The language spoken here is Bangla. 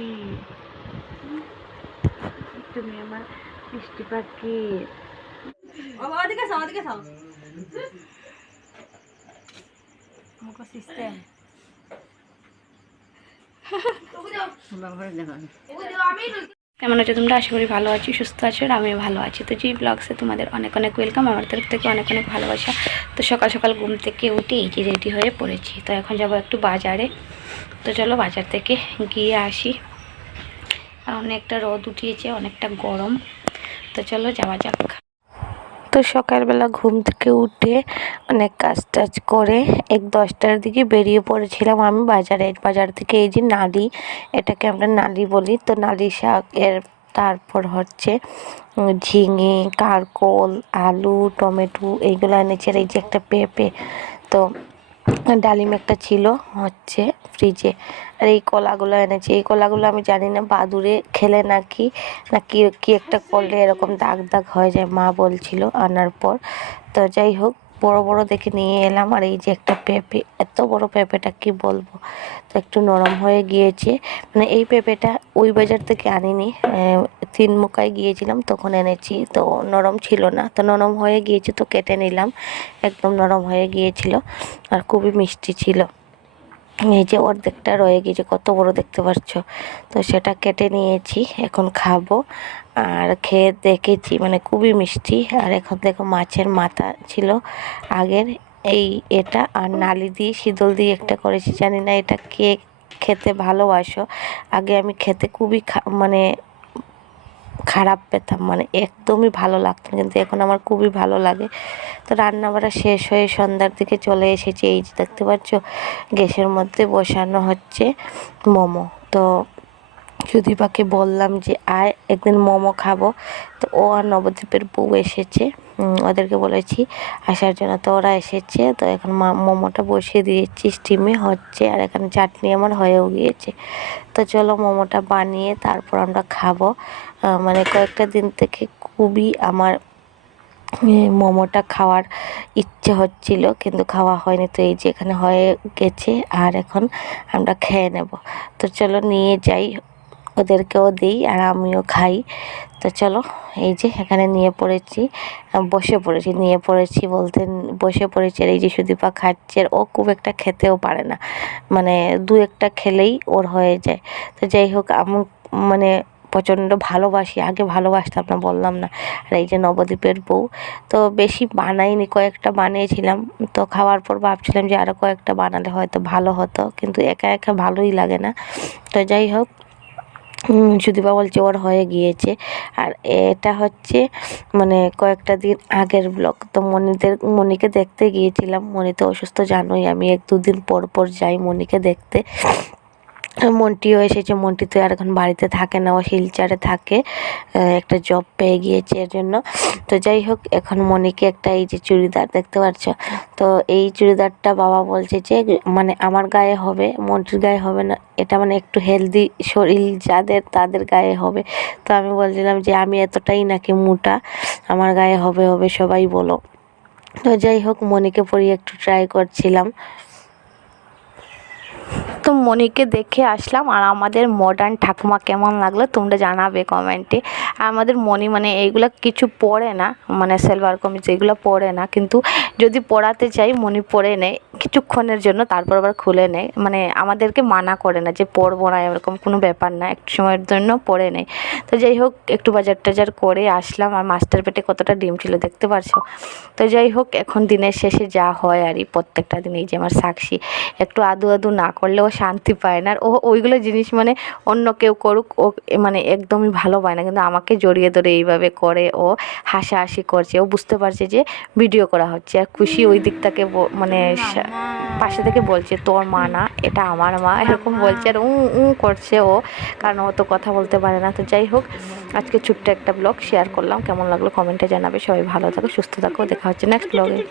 পাখি, তুমি আমার মিষ্টি পাখি। সিস্টেম কেমন আছো তোমরা? আশা করি ভালো আছি, সুস্থ আছো, আর আমিও ভালো আছি। তো জি ব্লগসে তোমাদের অনেক অনেক ওয়েলকাম, আমার তরফ থেকে অনেক অনেক ভালোবাসা। তো সকাল সকাল ঘুম থেকে উঠে এই যে রেডি হয়ে পড়েছি। তো এখন যাবো একটু বাজারে। তো চলো বাজার থেকে গিয়ে আসি। আর অনেকটা রোদ উঠিয়েছে, অনেকটা গরম। তো চলো যাওয়া যাক। তো সকালবেলা ঘুম থেকে উঠে অনেক কাজ টাজ করে 10টার দিকে বেরিয়ে পড়েছিলাম আমি বাজারে। বাজার থেকে এই যে নালি, এটাকে আমরা নালি বলি, তো নালি শাক, তারপর হচ্ছে ঝিঙে, কারকোল, আলু, টমেটো এইগুলো এনেছে। আর এই যে একটা পেঁপে, তো ডালিম একটা ছিল হচ্ছে ফ্রিজে। আর এই কলাগুলো এনেছি। এই কলাগুলো আমি জানি না বাদুড়ে খেলে নাকি কি একটা করলে এরকম দাগ দাগ হয়ে যায়, মা বলছিল আনার পর। তো যাই হোক, বড় বড় দেখে নিয়ে এলাম। আর এই যে একটা পেঁপে, এত বড় পেঁপেটা কি বলবো। তো একটু নরম হয়ে গিয়েছে, মানে এই পেঁপেটা ওই বাজার থেকে আনিনি, তিনমুখায় গিয়েছিলাম তখন এনেছি। তো নরম ছিল না, তো নরম হয়ে গিয়েছে, তো কেটে নিলাম। একদম নরম হয়ে গিয়েছিল আর খুবই মিষ্টি ছিল। এই যে অর্ধেকটা রয়ে গিয়েছে, কত বড় দেখতে পাচ্ছ। তো সেটা কেটে নিয়েছি, এখন খাবো। আর খেয়ে দেখেছি, মানে খুবই মিষ্টি। আর এখন দেখো মাছের মাথা ছিল আগের, এটা আর নালি দিয়ে শীতল দিয়ে একটা করেছি। জানি না এটা কে খেতে ভালোবাসো। আগে আমি খেতে খুবই মানে খারাপ পেতাম, মানে একদমই ভালো লাগতো না, কিন্তু এখন আমার খুবই ভালো লাগে। তো রান্নাবাড়া শেষ হয়ে সন্ধ্যার দিকে চলে এসেছি। এই যে দেখতে পাচ্ছ গ্যাসের মধ্যে বসানো হচ্ছে মোমো। তো সুদীপাকে বললাম যে আয় একদিন মোমো খাবো। তো ও আর নবদ্বীপের বউ এসেছে, ওদেরকে বলেছি আসার জন্য, তো ওরা এসেছে। তো এখন মোমোটা বসিয়ে দিয়েছি, স্টিমে হচ্ছে। আর এখানে চাটনি আমার হয়েও গিয়েছে। তো চলো মোমোটা বানিয়ে তারপর আমরা খাবো। মানে কয়েকটা দিন থেকে খুবই আমার মোমোটা খাওয়ার ইচ্ছে হচ্ছিল, কিন্তু খাওয়া হয়নি। তো এই যে এখানে হয়ে গেছে, আর এখন আমরা খেয়ে নেব। তো চলো নিয়ে যাই, ওদেরকেও দিই আর আমিও খাই। তো চলো এই যে এখানে বসে পড়েছি। আর এই যে সুদীপা খাচ্ছে, ও খুব একটা খেতেও পারে না, মানে দু একটা খেলেই ওর হয়ে যায়। তো যাই হোক, আমি মানে প্রচণ্ড ভালোবাসি, আগে ভালোবাসতাম না, বললাম না। আর এই যে নবদ্বীপের বউ, তো বেশি বানাইনি, কয়েকটা বানিয়েছিলাম। তো খাওয়ার পর ভাবছিলাম যে আরও কয়েকটা বানালে হয়তো ভালো হতো, কিন্তু একা একা ভালোই লাগে না। তো যাই হোক, সুদীপা বলছে ওর হয়ে গিয়েছে। আর এটা হচ্ছে মানে কয়েকটা দিন আগের ব্লগ। তো মনিকে দেখতে গিয়েছিলাম। মনি তো অসুস্থ, জানোই, আমি 1-2 দিন পর পর যাই মনিকে দেখতে। মন্টিও এসেছে। মন্টি তো আর এখন বাড়িতে থাকে না, ও শিলচরে থাকে, একটা জব পেয়ে গিয়েছে এর জন্য। তো যাই হোক, এখন মনিকে একটা এই যে চুড়িদার দেখতে পাচ্ছ, তো এই চুড়িদারটা বাবা বলছে যে মানে আমার গায়ে হবে, মন্টির গায়ে হবে না, এটা মানে একটু হেলদি শরীর যাদের তাদের গায়ে হবে। তো আমি বলছিলাম যে আমি এতটাই নাকি মোটা, আমার গায়ে হবে সবাই বলো। তো যাই হোক, মনিকে পরিয়ে একটু ট্রাই করছিলাম। তো মনিকে দেখে আসলাম। আর আমাদের মডার্ন ঠাকুমা কেমন লাগলো তোমরা জানাবে কমেন্টে। আর আমাদের মনি মানে এইগুলো কিছু পরে না, মানে সালোয়ার কামিজ এগুলো পরে না, কিন্তু যদি পরাতে চাই মনি পরে নেয় কিছুক্ষণের জন্য, তারপর আবার খুলে নেয়। মানে আমাদেরকে মানা করে না যে পরবো না, এরকম কোনো ব্যাপার না, একটু সময়ের জন্য পরে নেয়। তো যাই হোক, একটু বাজার টাজার করে আসলাম। আর মাস্টার পেটে কতটা ডিম ছিল দেখতে পারছো। তো যাই হোক, এখন দিনের শেষে যা হয় আর প্রত্যেকটা দিন এই যে আমার সাক্ষী একটু আদু আদু না করলেও শান্তি পায় না। আর ওইগুলো জিনিস মানে অন্য কেউ করুক, ও মানে একদমই ভালো পায় না, কিন্তু আমাকে জড়িয়ে ধরে এইভাবে করে, ও হাসাহাসি করছে, ও বুঝতে পারছে যে ভিডিও করা হচ্ছে। আর খুশি ওই দিকটাকে মানে পাশে থেকে বলছে তোর মা না, এটা আমার মা, এরকম বলছে। আর করছে ও, কারণ ও তো কথা বলতে পারে না। তো যাই হোক, আজকে ছোট্ট একটা ব্লগ শেয়ার করলাম, কেমন লাগলো কমেন্টে জানাবে। সবাই ভালো থাকো, সুস্থ থাকো, দেখা হচ্ছে নেক্সট ব্লগে।